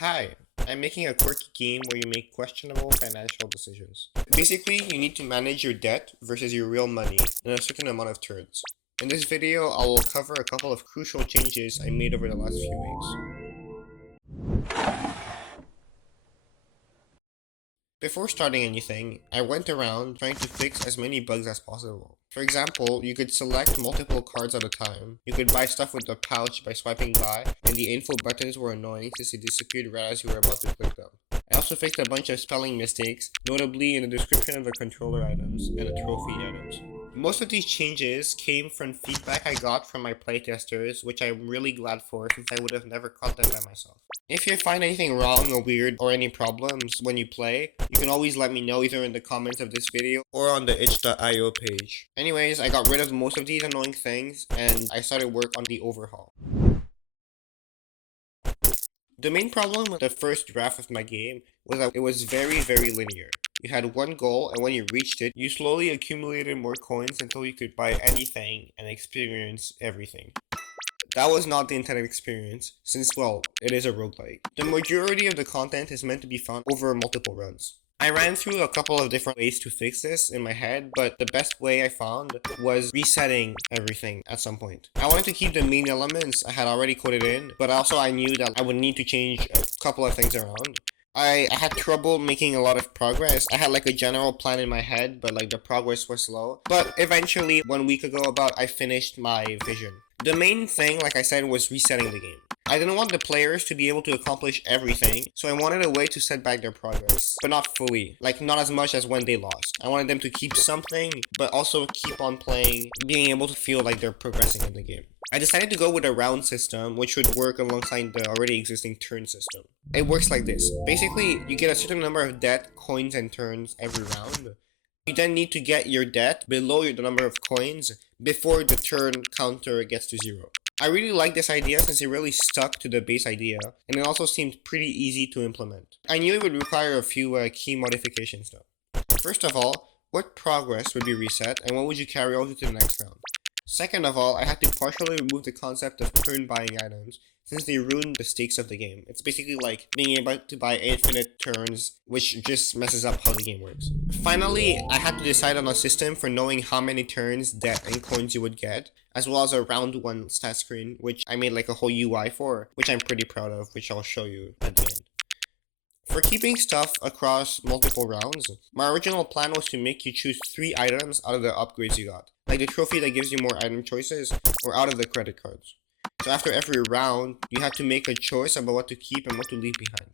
Hi, I'm making a quirky game where you make questionable financial decisions. Basically, you need to manage your debt versus your real money in a certain amount of turns. In this video, I will cover a couple of crucial changes I made over the last few weeks. Before starting anything, I went around trying to fix as many bugs as possible. For example, you could select multiple cards at a time, you could buy stuff with the pouch by swiping by, and the info buttons were annoying since they disappeared right as you were about to click them. I also fixed a bunch of spelling mistakes, notably in the description of the controller items and the trophy items. Most of these changes came from feedback I got from my playtesters, which I'm really glad for since I would have never caught them by myself. If you find anything wrong or weird or any problems when you play, you can always let me know either in the comments of this video or on the itch.io page. Anyways, I got rid of most of these annoying things and I started work on the overhaul. The main problem with the first draft of my game was that it was very linear. You had one goal, and when you reached it, you slowly accumulated more coins until you could buy anything and experience everything. That was not the intended experience, since, well, it is a roguelike. The majority of the content is meant to be found over multiple runs. I ran through a couple of different ways to fix this in my head, but the best way I found was resetting everything at some point. I wanted to keep the main elements I had already coded in, but also I knew that I would need to change a couple of things around. I had trouble making a lot of progress. I had like a general plan in my head, but like the progress was slow. But eventually, 1 week ago I finished my vision. The main thing, like I said, was resetting the game. I didn't want the players to be able to accomplish everything, so I wanted a way to set back their progress, but not fully, like not as much as when they lost. I wanted them to keep something, but also keep on playing, being able to feel like they're progressing in the game. I decided to go with a round system, which would work alongside the already existing turn system. It works like this. Basically, you get a certain number of debt, coins, and turns every round. You then need to get your debt below the number of coins before the turn counter gets to 0. I really like this idea since it really stuck to the base idea, and it also seemed pretty easy to implement. I knew it would require a few key modifications though. First of all, what progress would be reset, and what would you carry over to the next round? Second of all, I had to partially remove the concept of turn buying items, since they ruin the stakes of the game. It's basically like being able to buy infinite turns, which just messes up how the game works. Finally, I had to decide on a system for knowing how many turns, debt, and coins you would get, as well as a round 1 stat screen, which I made like a whole UI for, which I'm pretty proud of, which I'll show you at the end. For keeping stuff across multiple rounds, my original plan was to make you choose 3 items out of the upgrades you got, like the trophy that gives you more item choices, or out of the credit cards. So after every round, you had to make a choice about what to keep and what to leave behind.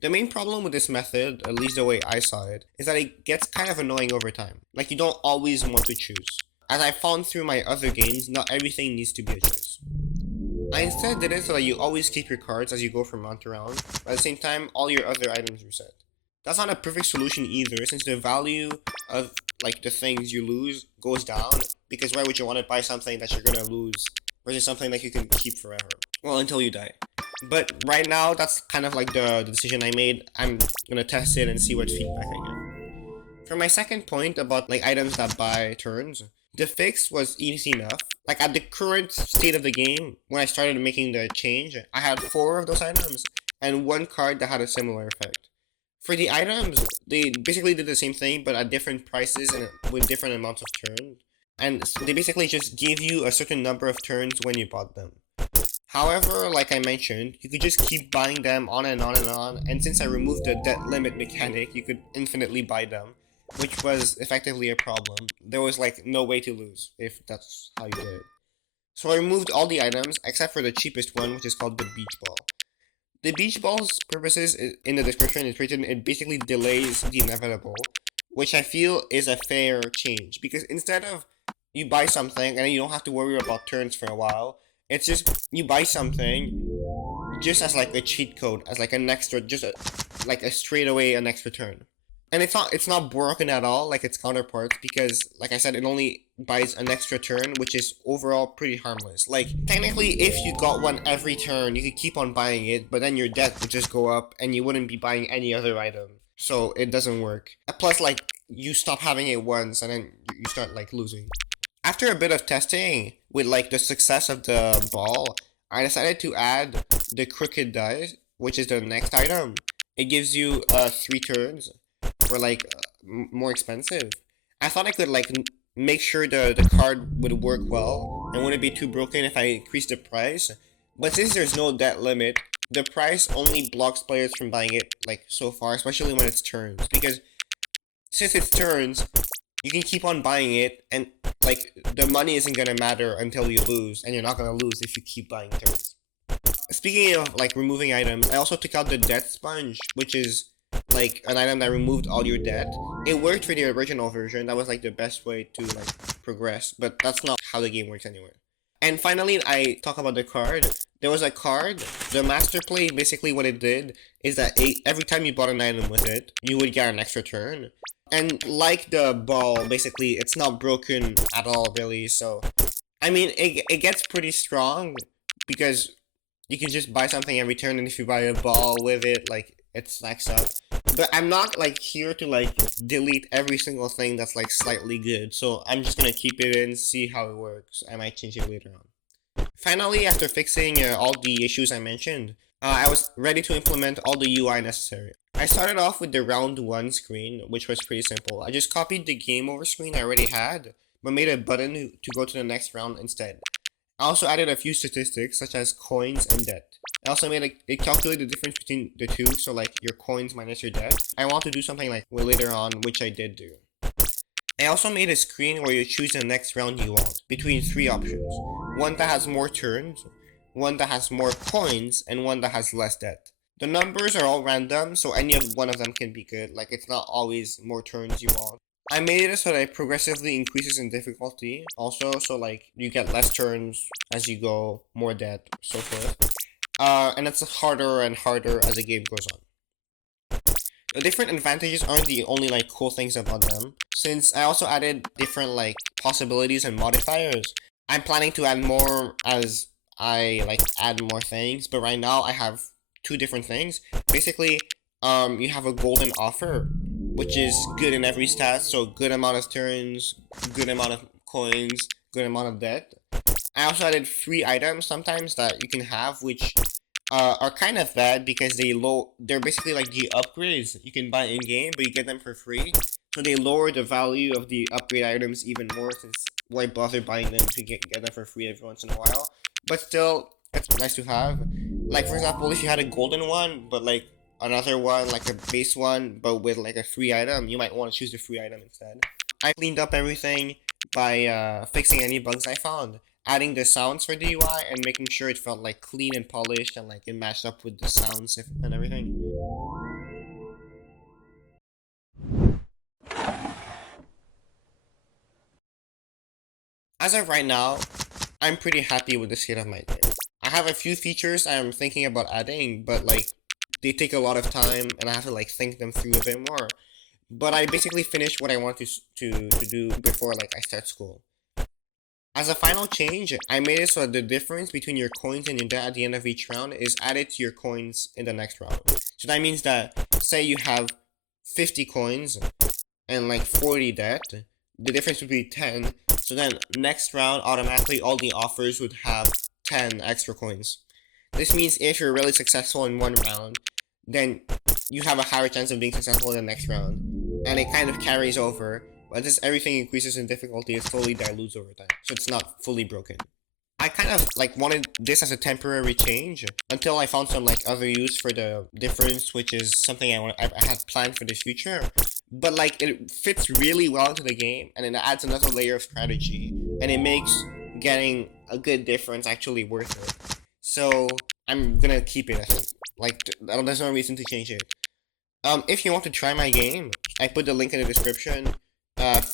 The main problem with this method, at least the way I saw it, is that it gets kind of annoying over time. Like you don't always want to choose. As I found through my other games, not everything needs to be a choice. I instead did it so that you always keep your cards as you go from round to round, but at the same time, all your other items reset. That's not a perfect solution either, since the value of like the things you lose goes down, because why would you want to buy something that you're gonna lose versus something that you can keep forever? Well, until you die. But right now, that's kind of like the decision I made. I'm gonna test it and see what feedback I get. For my second point about like items that buy turns, the fix was easy enough. Like at the current state of the game, when I started making the change, I had 4 of those items and 1 card that had a similar effect. For the items, they basically did the same thing but at different prices and with different amounts of turns. And they basically just gave you a certain number of turns when you bought them. However, like I mentioned, you could just keep buying them on and on and on, and since I removed the debt limit mechanic, you could infinitely buy them, which was effectively a problem. There was like no way to lose if that's how you did it. So I removed all the items except for the cheapest one, which is called the beach ball. The beach ball's purposes in the description is written, it basically delays the inevitable, which I feel is a fair change, because instead of you buy something and you don't have to worry about turns for a while, it's just you buy something just as like a cheat code, as like an extra, like a straight away an extra turn. And it's not broken at all like its counterparts, because like I said, it only buys an extra turn, which is overall pretty harmless. Like technically, if you got one every turn, you could keep on buying it, but then your debt would just go up and you wouldn't be buying any other item. So it doesn't work. Plus, like, you stop having it once and then you start like losing. After a bit of testing with like the success of the ball, I decided to add the crooked die, which is the next item, it gives you 3 turns for like more expensive. I thought I could like make sure the card would work well and wouldn't be too broken if I increased the price. But since there's no debt limit, the price only blocks players from buying it like so far, especially when it's turns. Because since it's turns, you can keep on buying it, and like the money isn't gonna matter until you lose, and you're not gonna lose if you keep buying turns. Speaking of like removing items, I also took out the debt sponge, which is like an item that removed all your debt. It worked for the original version. That was like the best way to like progress, but that's not how the game works anywhere. And finally, I talk about the card. There was a card. The master play, basically what it did is that every time you bought an item with it, you would get an extra turn. And like the ball, basically, it's not broken at all, really. So, I mean, it gets pretty strong because you can just buy something every turn, and if you buy a ball with it, like, it stacks up. But I'm not, like, here to, like, delete every single thing that's, like, slightly good. So I'm just gonna keep it in, see how it works. I might change it later on. Finally, after fixing all the issues I mentioned, I was ready to implement all the UI necessary. I started off with the round 1 screen, which was pretty simple. I just copied the game over screen I already had, but made a button to go to the next round instead. I also added a few statistics, such as coins and debt. I also made it calculate the difference between the two, so like your coins minus your debt. I want to do something like later on, which I did do. I also made a screen where you choose the next round you want, between 3 options. One that has more turns, one that has more coins, and one that has less debt. The numbers are all random, so any of one of them can be good, like it's not always more turns you want. I made it so that it progressively increases in difficulty, also, so like you get less turns as you go, more debt, so forth. And it's harder and harder as the game goes on. The different advantages aren't the only like cool things about them, since I also added different like possibilities and modifiers. I'm planning to add more as I like add more things, but right now I have 2 different things. Basically, you have a golden offer, which is good in every stat, so good amount of turns, good amount of coins, good amount of debt. I also added free items sometimes that you can have, which are kind of bad because they're basically like the upgrades you can buy in game, but you get them for free. So they lower the value of the upgrade items even more, since why bother buying them to get them for free every once in a while. But still, it's nice to have. Like for example, if you had a golden one, but like another one, like a base one, but with like a free item, you might want to choose the free item instead. I cleaned up everything by fixing any bugs I found, adding the sounds for the UI, and making sure it felt like clean and polished and like it matched up with the sounds and everything. As of right now, I'm pretty happy with the state of my game. I have a few features I'm thinking about adding, but like they take a lot of time and I have to like think them through a bit more. But I basically finished what I want to do before like I start school. As a final change, I made it so that the difference between your coins and your debt at the end of each round is added to your coins in the next round. So that means that, say you have 50 coins and like 40 debt, the difference would be 10. So then next round, automatically all the offers would have 10 extra coins. This means if you're really successful in one round, then you have a higher chance of being successful in the next round. And it kind of carries over, but as everything increases in difficulty, it slowly dilutes over time. So it's not fully broken. I kind of like wanted this as a temporary change until I found some like other use for the difference, which is something I had planned for the future. But like it fits really well into the game, and it adds another layer of strategy, and it makes getting a good difference actually worth it. So I'm gonna keep it, I think. Like there's no reason to change it. If you want to try my game, I put the link in the description.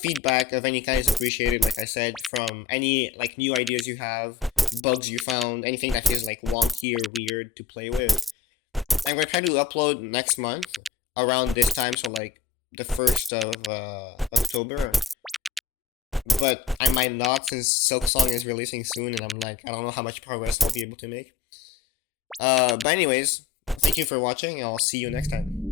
Feedback of any kind is appreciated, like I said, from any like new ideas you have, bugs you found, anything that feels like wonky or weird to play with. I'm gonna try to upload next month around this time, so like the 1st of October. But I might not, since Silksong is releasing soon, and I'm like, I don't know how much progress I'll be able to make. But anyways, thank you for watching, and I'll see you next time.